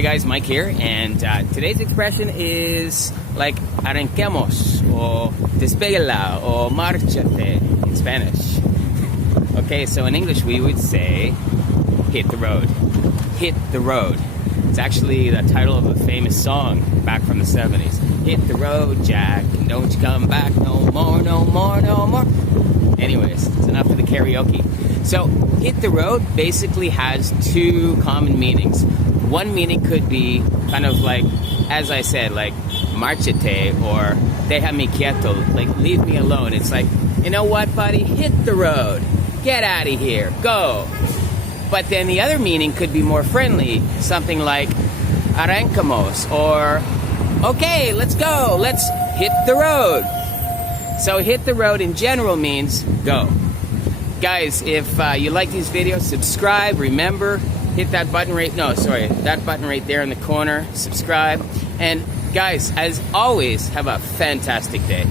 Hey guys, Mike here, and today's expression is like arranquemos, or despégala, or márchate in Spanish. Okay, so in English we would say hit the road. Hit the road. It's actually the title of a famous song back from the 70s. Hit the road, Jack, and don't you come back no more, no more, no more. Anyways, it's enough of the karaoke. So, hit the road basically has two common meanings. One meaning could be kind of like, as I said, like marchete or déjame quieto, like leave me alone. It's like, you know what, buddy? Hit the road. Get out of here. Go. But then the other meaning could be more friendly, something like arrancamos, or okay, let's go. Let's hit the road. So hit the road in general means go. Guys, if you like these videos, subscribe. Remember, hit that button that button right there in the corner. Subscribe. And guys, as always, have a fantastic day.